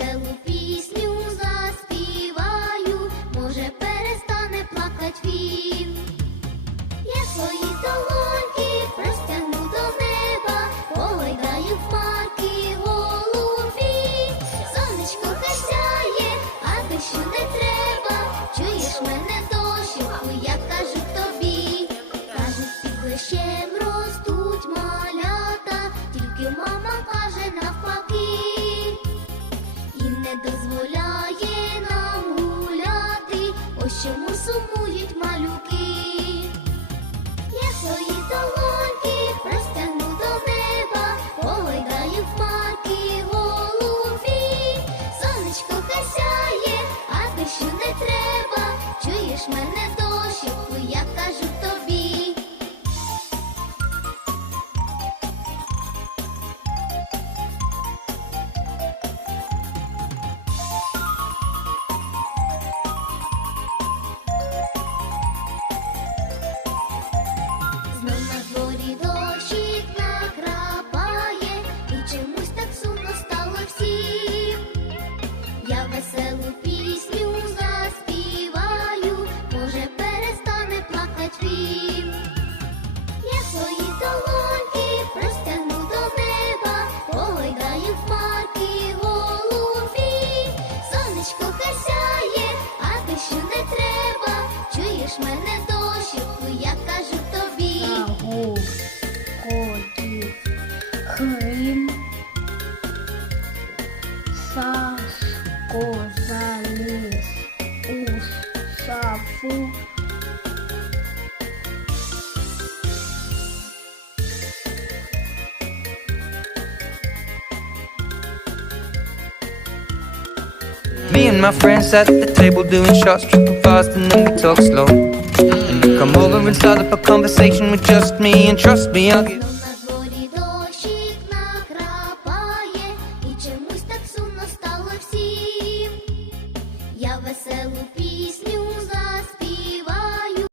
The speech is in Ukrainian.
веселу пісню заспіваю, може, перестане плакать він. Я свої долоньки простягну до неба, погойдаю хмарки голові. Сонечко хай сяє, а ти не треба, чуєш мене? сумують малюки, я свої долоньки простягну до неба, погойдаю хмарки голубі, сонечко хай а ти не треба, чуєш мене. Кличеш мене дощику, я кажу тобі. Агу, коті, хрим, Сашко заліз у сафу. Me and my friends at the table doing shots, tripping fast, and then we talk slow. And come over and start up a conversation with just me, and trust me, I'll give.